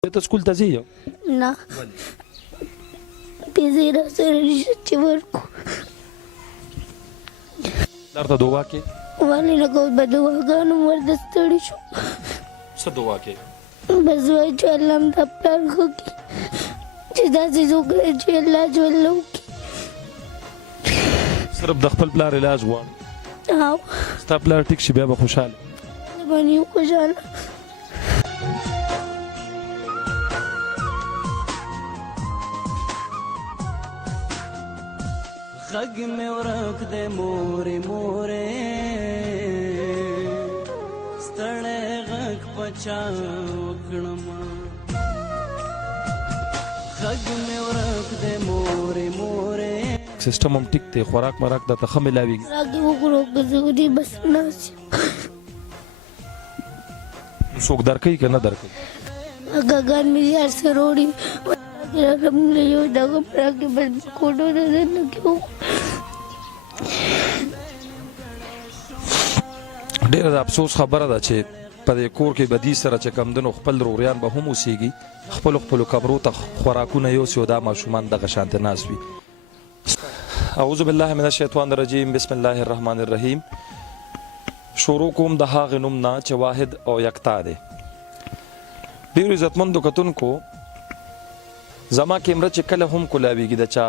ته سکول ته ځې؟ نه پیسې راسره نشته چې ورکړو. پلار ته دعا کې ولې نه کوو به دعاګانو ورته ستړي شو. څه دعا کې؟ بس وایي چې الله هم دا پلار ښه کړي چې داسې څوک دی چې الله ژوند وکړي. صرف د خپل پلار علاج غواړي. او ستا پلار ټیک شي بیا به خوشحاله. زه باندې یو خوشحاله. غږ مې ورک دی مورې مورې ستړی غږ په چا وکړمه غږ مې ورک دی مورې مورې سیستم هم ټیک دی خوراک مراک درته ښه میلاویږي؟ راکې وکړو که زه ودې بس ناست یم. څوک درکوي که نه درکوي؟ اکاګان مې یار سره وړي راکې موږ یو دغه راکې بس کوټو ته دننه کې ډېره د افسوس خبره ده چې په دې کور کې بدي سره چې کمدنو خپل روریان به هم اوسېږي خپلو کمرو ته خوراکونه یوسي او دا ماشومان دغه شانته ناست وي. اعوذ بالله من الشیطان الرجیم بسم الله الرحمن الرحیم. شروع کوم د هغې نوم نه چې واحد او یکتا دی. ډېرو عزتمندو کتونکو زما کیمره چې کله هم کولاویږي د چا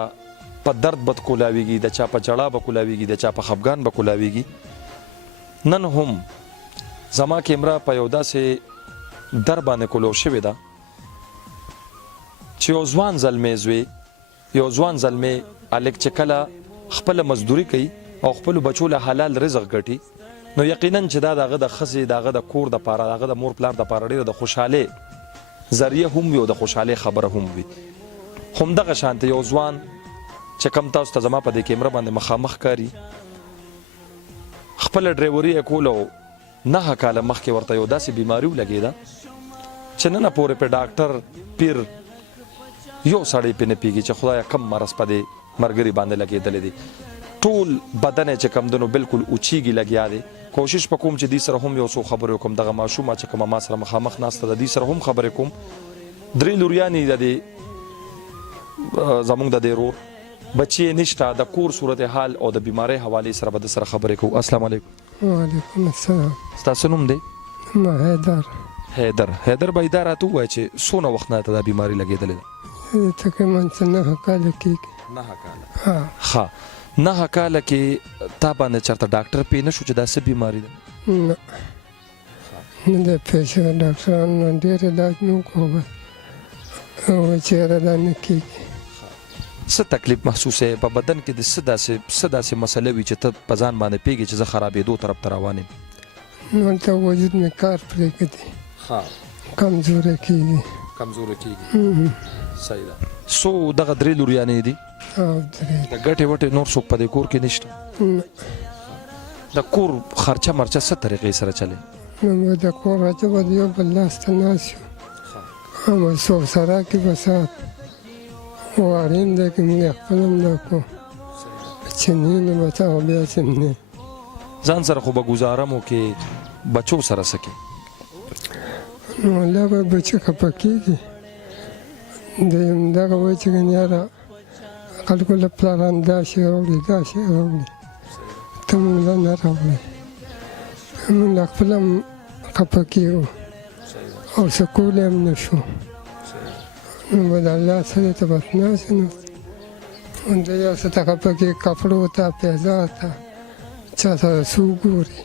په درد بد کولاویږي د چا په جړا به کولاویږي د چا په خفګان به کولاویږي. نن هم زما کیمره په یو داسې در باندې کولو شوې ده چې یو ځوان زلمی زوی یو ځوان زلمی هلک چې کله خپله مزدوري کوي او خپلو بچو له حلال رزق ګټي نو یقینا چې دا د هغه د ښځې د هغه د کور دپاره د هغه د مور پلار دپاره ډېره د خوشحالۍ ذریعه هم وي او د خوشحالۍ خبره هم وي. همدغه شانته یو ځوان چې کم تاسو ته زما په دې کیمره باندې مخامخ کاري خپله ډریوري یې کوله او 9 کاله مخکې ورته یو داسې بیماري ولګېده چې نن پورې په ډاکټر پیر یو سړی پې نه پوهېږي چې خدایه کم مرض په دې ملګري باندې لګېدلی دی. ټول بدن یې چې کمدنو بلکل اوچیږي لګیا دی. کوشش به کوم چې دې سره هم یو څو خبرې وکړم. دغه ماشومه چې کومه ما سره مخامخ ناسته ده دې سره هم خبرې کوم. 3 لوریانې د دې زموږ د دې رور بچی نشته د کور صورتحال او د بیمارۍ حوالې سره به د سره خبرې کوو. السلام علیکم. وعلیکم السلام. ستاسو نوم دی؟ ما حیدر به دا راته ووایه چې څونه وخت نه ته دا بیماري لګېدلې ده؟ تقریبا 9 کاله کېږي. 9 کاله. ښه 9 کاله کې تا باندې چېرته ډاکټر پې نه شو چې دا څه بیماري ده؟ نه نه د پیسې ډاکټرانو ډېر علاج مې وکړو وایي چې یاره دا نه کېږي. څه تکلیف محسوسوې په بدن کې د څه داسې مسله وي چې ته په ځان باندې پوهېږې چې زه خرابېدو طرف ته روان یم؟ نو هلته وجود مې کار پرېږدي کمزوری کېږي. صحیح ده. څو دغه 3 لوریانې دي؟ او 3 د ګټې وټې نور څوک په دې کور کې نشته؟ نه. د کور خرچه مرچه څه طریقې سره چلې؟ نو به د کور راځه به د یو بل لاس ته ناست یو او څوک سره کې به سات او اړین دی که موږ خپل هم دا کوو چې نه نو بچه خو بیا چې نه ځان سره خو به ګزاره مو کې بچو سره څه کې؟ نو الله به بچه خفه کېږي د همدغه وایي چې ګنې یاره خلکو له پلاران دا شی راوړي ته موږ له نه راوړی موږ له خپله هم خفه کېږو او څه کولی هم نه شو نو به د الله سره ته بس ناست نو د یو څه ته خفه کېږي کپړو ته پیزا ته چا سره څه وګوري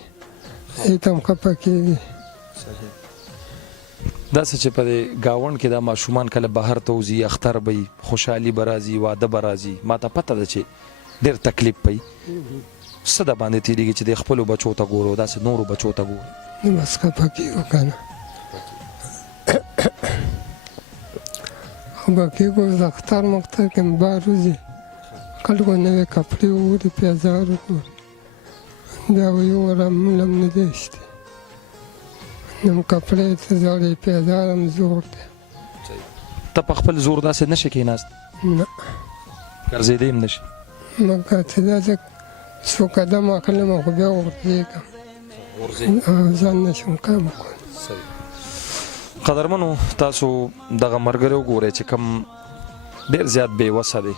هغې ته هم خفه کېږي. داسې چې په دې ګاونډ کې دا ماشومان کله بهر ته وځي اختر به وي خوشحالي به راځي واده به راځي ما ته پته ده چې ډېر تکلیف به وي څه د باندې تېرېږي چې د خپلو بچو ته ګورو داسې نورو بچو ته ګورو؟ نو بس خفه کېږو که نه خفه کېږو د اختر مختر کې هم بار وځي خلکو نوې کپړې وګوري پیزار وګوري بیا وایي وره موږ هم نه دی شته نم کپړې ته زړې پیزار هم زور دی. ته په خپل زور داسې نه شې کېناست؟ نه ګرځېدی هم نه شي؟ مګر چې داسې څو قدم اخلم خو بیا غورځېږم ځان نه شم کم کولی. قدرمنو تاسو دغه مرګري وګورئ چې کم ډېر زیات بې وسه دی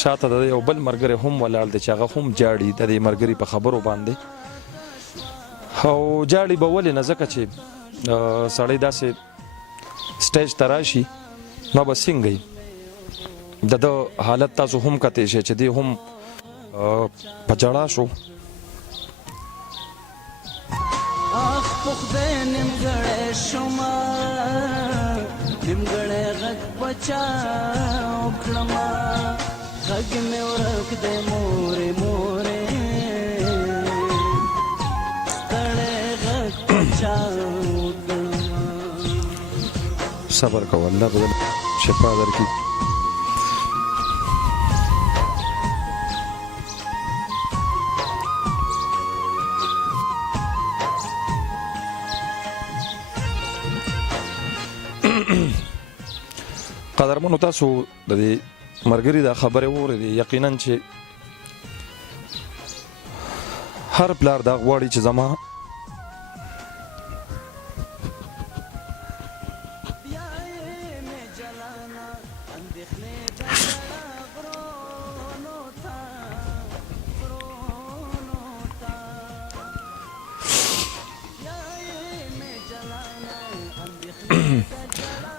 شاته د یو بل مرګري هم ولاړ دی چې هغه هم جاړي د دې مرګري په خبرو باندې او جاړي به ولې نه ځکه چې سړی داسې سټیج ته راشي نو به څنګه وي د ده حالت تاسو هم کتی شئ چې دی هم په جړا شو آخ پخده نیمګړی شوما نیمګړی غږ بچا وکړما غږ مې ورک دی مورې مورې ستړی غږ بچا وکړما صبر کوه الله به شفا درکړي قدرمنو تاسو د دې مرګري دا خبره واورئ یقینا چې هر پلار دا غواړي چې زما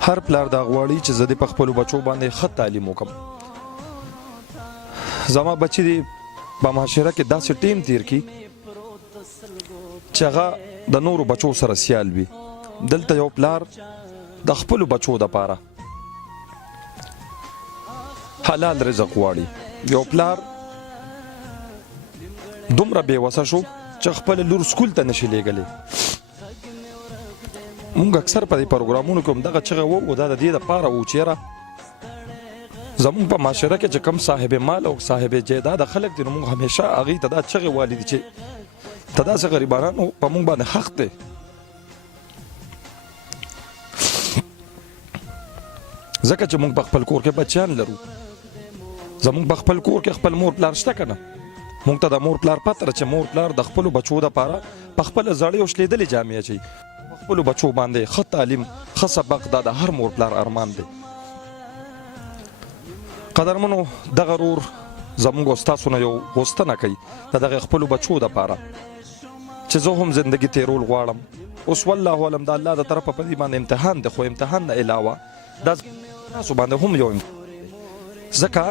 هر پلار دا غواړي چې زه د خپل بچو باندې ښه تعلیم وکم زما بچی دی په معاشره کې داسې ټیم تیر کی چې هغه د نورو بچو سره سیال وي دلته یو پلار د خپل بچو د پاره حلال رزق غواړي یو پلار دومره بې وسه شو چې خپل لور سکول ته نشي لېږلی مونږ اکثر په دې پروګرامونو کې هم دغه چغه وو دا د دې دپاره وو چې یاره زمونږ په معاشره کې چې کم صاحب مال او صاحب جایداد خلک دي نو مونږ همیشه هغې ته دا چغې والي دي چې ته داسې غریبانانو په مونږ باندې حق دی ځکه چې مونږ په خپل کور کې بچیان لرو زمونږ په خپل کور کې خپل مور پلار شته که نه مونږ ته د مور پلار پته ده چې مور پلار د خپلو بچو دپاره په خپله زړې او شلېدلې جامې اچوي خپلو بچو باندې ښه تعلیم ښه سبق دا د هر مور پلار ارمان دی قدرمنو دغه رور زموږ ستاسو نه یو غوښتنه کوي د دغه خپلو بچو دپاره چې زه هم زندګي تیرول غواړم اوس والله علم د الله د طرفه په دې باندې امتحان دی خو امتحان نه علاوه دا تاسو باندې هم یو ځکه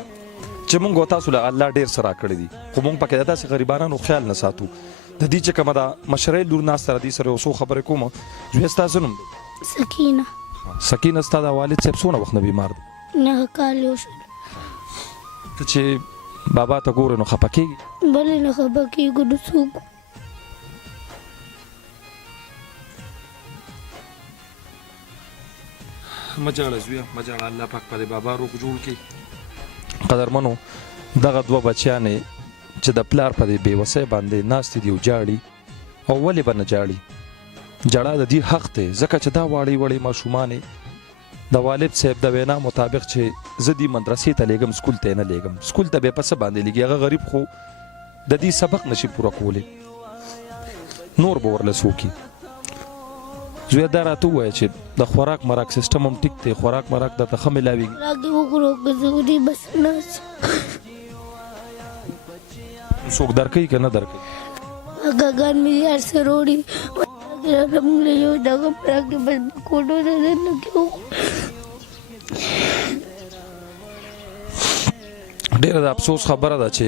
چې مونږ تاسو له الله ډېر څه راکړي دي خو مونږ پکې د داسې غریبانو خیال نه ساتو د دې چې کومه دا مشرۍ لور ناسته ده دې سره یو څو خبرې کوم زوی ستاسو نوم دی سکینه سکینه ستا د والد صاحب څونه وخت نه بیمار دی 9 کال وشول ته چې بابا ته ګورې نو خفه کېږي بلې نه خفه کېږو نو څوک مه جاړه زویه مه جاړه الله پاک په دې بابا روغ جوړ کړي قدرمنو دغه دوه بچیانې چې د پلار په دې بېوسۍ باندې ناستې دي او جاړي او ولې به نه جاړي جړا د دې حق دی ځکه چې دا واړې وړې ماشومانې د والد صاحب د وینا مطابق چې زه دې مدرسې ته لیږم سکول ته یې نه لیږم سکول ته به یې په څه باندې لیږي هغه غریب خو د دې سبق نشي پوره کولی نور به ورله څوکي زویه دا راته ووایه چې د خوراک مراک سیسټم هم ټیک دی خوراک مراک درته ښه میلاویږي راکې وکړو که ضروري بس ناست څوک درکوي که نه درکوي اکاګان مې هر څه روړي موږ له یو دغه راکې بس کوټو ته دننه کې ډېره د افسوس خبره ده چې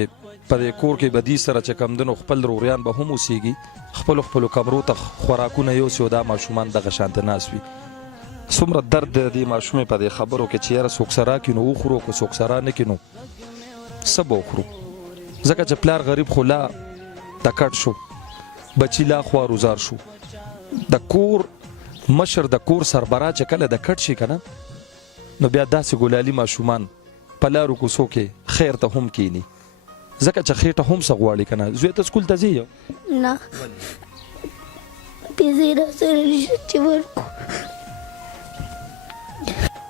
په دې کور کې به دې سره چې کمدنو خپل روریان به هم اوسېږي خپلو کمرو ته خوراکونه یوسي او دا ماشومان دغه شانته ناست وي څومره درد د دې ماشومې په دې خبرو کې چې یاره څوک سره راکړي نو وخورو که څوک سره نه کړي نو څه به وخورو ځکه چې پلار غریب خو لا د کټ شو بچي لا خوارزار شو د کور مشر د کور سربراه چې کله د کټ شي که نه نو بیا داسې ګلالي ماشومان په لارو کوڅو کې خیر ته هم کینی ځکه چې خېټه هم څه غواړي که نه زوی ته سکول ته ځي نه پیسې راسره نشته چې ورکړو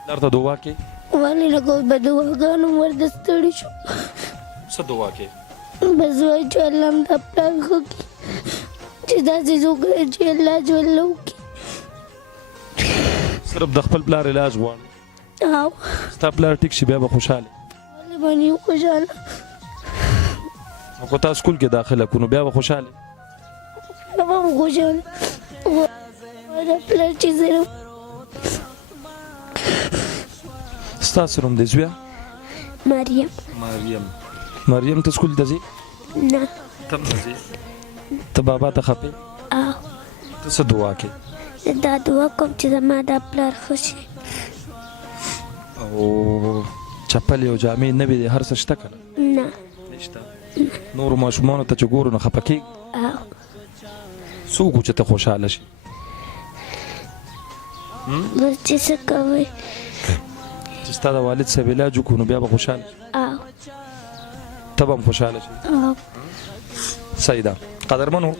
پلار ته دعا کې ولې نه کوو به دعاګانو ورته ستړي شو څه دعا کې بس وایي چې الله هم دا پلار ښه کړي چې داسې څوک دی چې الله ژوند له وکړي صرف د خپل پلار علاج غواړي. او ستا پلار ټیک شي بیا به خوشحاله. ولې باندې خوشحاله نو که تا سکول کې داخله کړو نو بیا به خوشحاله. بابا هم خوشحاله دا پلار چې زه ستاسو نوم دی زویه؟ مریم. مریم ته سکول ته ځې؟ نه. ته هم نه ځې؟ ته بابا ته خفې؟ او ته څه دعا کوې؟ دا دعا کوم چې زما دا پلار ښه شي. او چپل او جامې نوې دي هر څه شته که نه؟ نه. نشته. نورو ماشومانو ته چې ګورو نو خفه کېږي؟ او څه وکړو چې ته خوشحاله شي؟ بس چې څه کوئ. چې ستا د والد صاحب علاج وکړو نو بیا به خوشحاله شي؟ او ته به هم خوشحاله شي. او صحیح ده. قدرمنو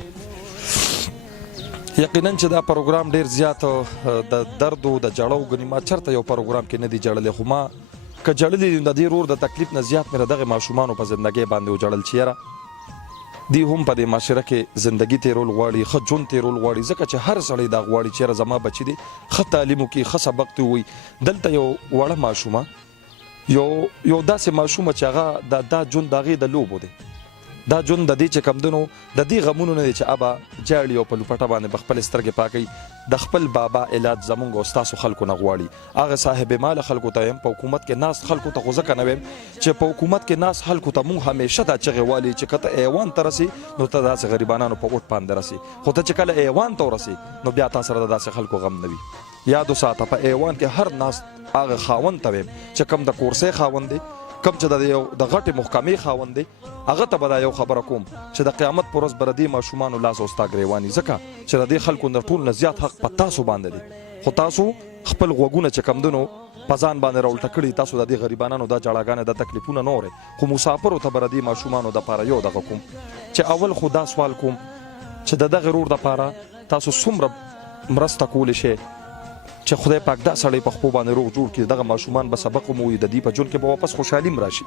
یقینا چې دا پروګرام ډیر زیات د درد او د جړو غنی ما چرته یو پروګرام کې نه دی جړلې خو ما که جړلې د دې رور د تکلیف نه زیات مې دغه ماشومان په ژوندۍ باندې وجړل چیرې دی هم په دې معاشره کې ژوندۍ تیرول غواړي ښه ژوند تیرول غواړي ځکه چې هر سړی دا غواړي چې زما بچی دی ښه تعلیم وکړي ښه سبق ته وي. دلته یو وړه ماشومه یو داسې ماشومه چې هغه دا ژوند د هغې د لوبو دی. دا ژوند د دې چې کمدنو د دې غمونو نه دی چې ابا جاړي او په لوپټه باندې په خپل سترګې پاکوي. د خپل بابا علاج زمونږ او ستاسو خلکو نه غواړي. هغه صاحب مال خلکو ته یم په حکومت کې ناست خلکو ته خو ځکه نه ویم چې په حکومت کې ناست خلکو ته مونږ همیشه دا چغې والي چې که ته ایوان ته رسي نو ته داسې غریبانانو په اوټ باندې رسي خو ته چې کله ایوان ته ورسي نو بیا تا سره د داسې خلکو غم نه وي. یاد وساته په ایوان کې هر ناست هغه خاوند ته ویم چې کم د کورسۍ خاوند دی کم چې د غټې محکمې خاوند دی هغه ته به دا یو خبره کوم چې د قیامت پر ورځ به د دې ماشومانو لاس او ستا ګریواني ځکه چې د دې خلکو د ټول نه زیات حق په تاسو باندې دی. خو تاسو خپل غوږونه چې کمدنو په ځان باندې راولټه کړي تاسو د دې غریبانانو دا جړاګانې د تکلیفونه نه اورئ خو مسافرو ته به د دې ماشومانو دپاره یو دغه کوم چې اول خو دا سوال کوم چې د دغه رور دپاره تاسو څومره مرسته کولی شئ چې خدای پاک دا سړی په خپل باندې روغ جوړ کړي دغه ماشومان به سبق مو وي د دې په ژوند کې به واپس خوشحالي راشي.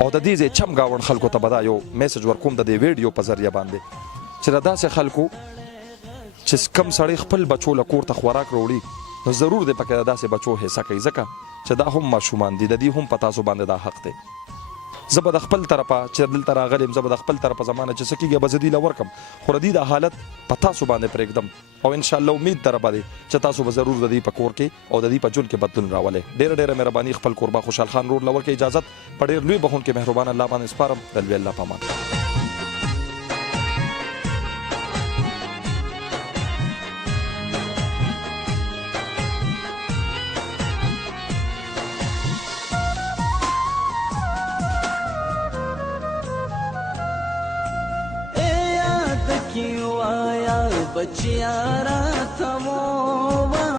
او د دې ځای چم گاوند خلکو ته به دا یو میسج ورکوم د دې ویډیو په ذریعه باندې چې د داسې خلکو چې کم سړی خپل بچو له کور ته خوراک راوړي نو ضرور دی پکې د داسې بچو حصه کوي ځکه چې دا هم ماشومان دي د دې هم په تاسو باندې دا حق دی. زه به د خپل طرفه چې دلته راغلی یم زه به د خپل طرفه زمانه چې څه کېږي به زه دې له ورکم خو د دې د حالت په تاسو باندې پرېږدم او انشاءالله امید در باندې چې تاسو به ضرور د دې په کور کې او د دې په ژوند کې بدلون راولئ. ډېره ډېره مهرباني خپل کوربه خوشحال خان رور له ورکړئ اجازت په ډېر لوی بخښونکي مهربان الله باندې سپارم د لوی الله په امان. बचिया रात वो